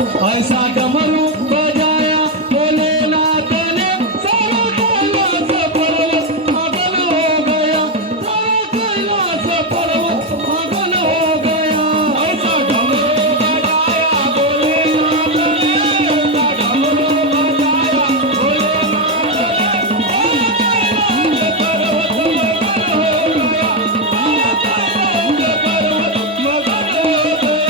ऐसा डमरू बजाया भोलेनाथ ने सारा कैलाश पर्वत मगन हो गया सारा कैलाश पर्वत मगन हो गया ऐसा डमरू बजाया भोलेनाथ ने ऐसा डमरू बजाया भोलेनाथ ने सारा कैलाश पर्वत मगन हो गया सारा कैलाश पर्वत मगन हो गया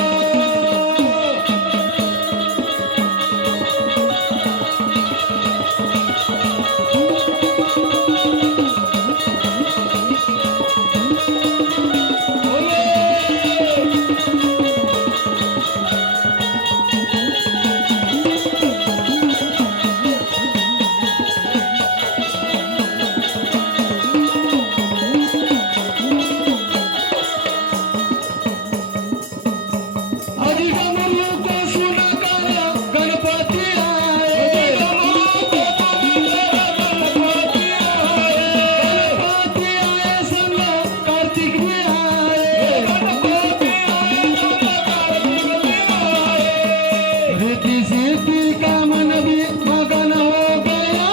अजी डमरू को सुनकर गणपति आए डमरू को सुनकर गणपति आए संग कार्तिक भी आए गणपति आए संग कार्तिक भी आए रिद्धि सिद्धि का मन भी मगन हो गया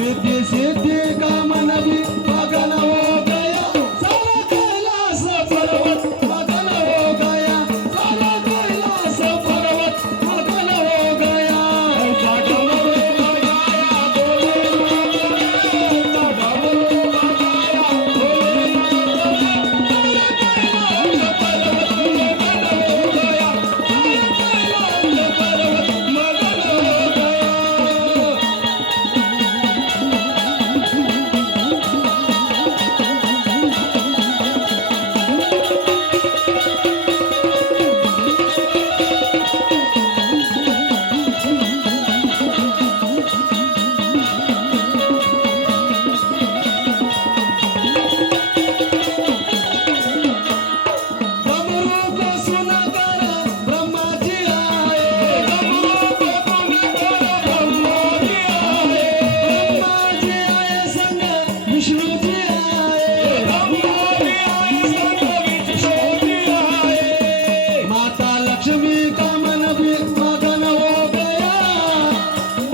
रिद्धि सिद्धि का मन भी मगन हो गया सारा कैलाश पर्वत मगन हो गया सारा कैलाश पर्वत मगन हो गया ऐसा डमरू बजाया भोलेनाथ ने ऐसा डमरू बजाया भोलेनाथ ने सारा कैलाश पर्वत मगन हो गया सारा कैलाश पर्वत मगन हो गया डमरू को सुनकर ब्रह्मा जी आए डमरू को सुनकर ब्रह्मा जी आए संग विष्णु जी आए ब्रह्मा जी आए संग विष्णु जी आए माता लक्ष्मी का मन भी मगन हो गया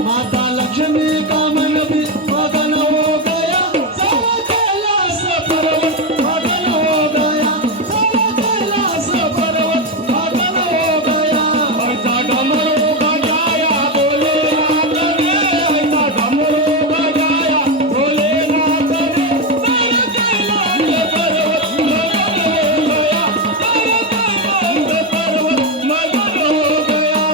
माता लक्ष्मी का मन भी मगन हो गया सारा कैलाश पर्वत मगन हो गया सारा कैलाश पर्वत मगन हो गया ऐसा डमरू बजाया भोलेनाथ ने ऐसा डमरू बजाया भोलेनाथ ने सारा कैलाश पर्वत मगन हो गया सारा कैलाश पर्वत मगन हो गया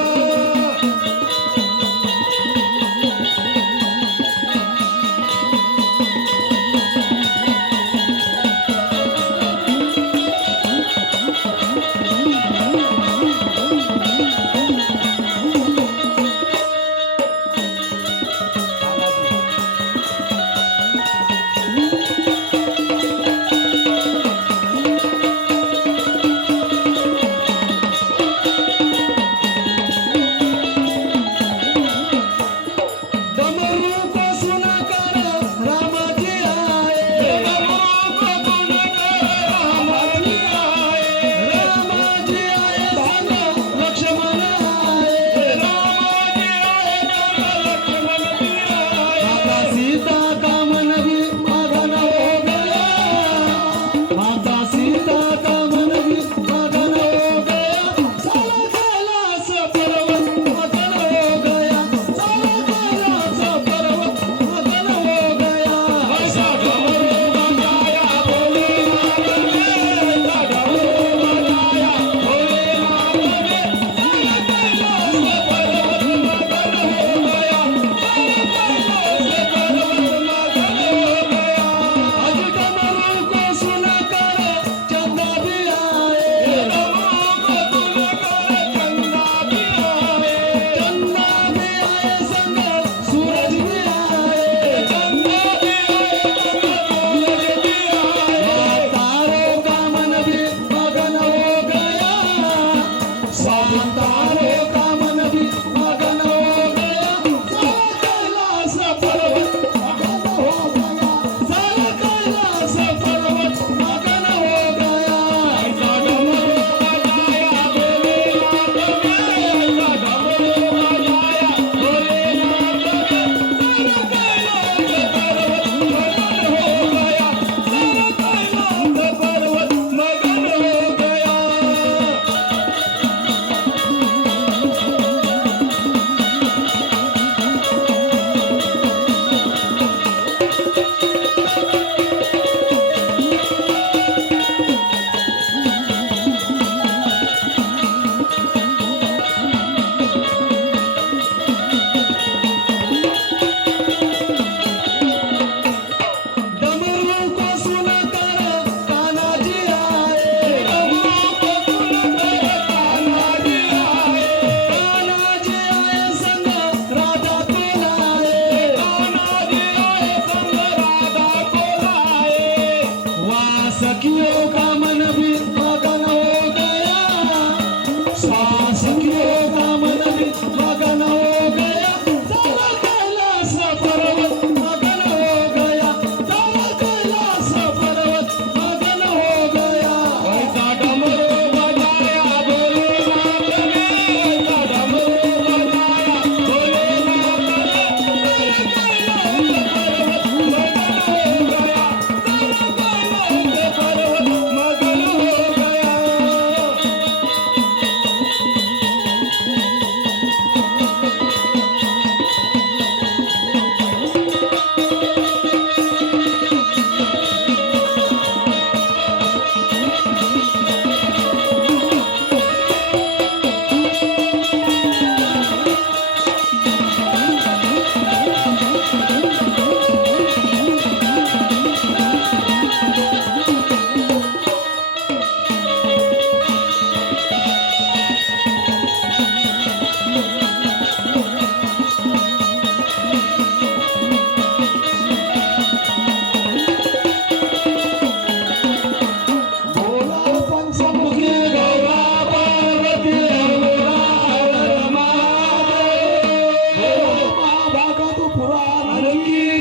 डमरू को सुनकर राम जी आए डमरू को सुनकर राम जी आए संग लक्ष्मण आए राम जी आए संग लक्ष्मण भी आए माता सीता का मन भी मगन हो गया माता सीता का मन भी मगन हो गया सारा कैलाश पर्वत मगन हो गया सारा कैलाश पर्वत मगन हो गया ऐसा डमरू बजाया भोलेनाथ ने ऐसा डमरू बजाया भोलेनाथ ने सारा कैलाश पर्वत मगन हो गया सारा कैलाश पर्वत मगन हो गया अज डमरू को सुनकर चंदा भी आए डमरू को सुनकर चंदा भी आए संग सूरज भी आए चंदा भी आए संग सूरज भी आए तारों का मन भी मगन हो गया सब तारों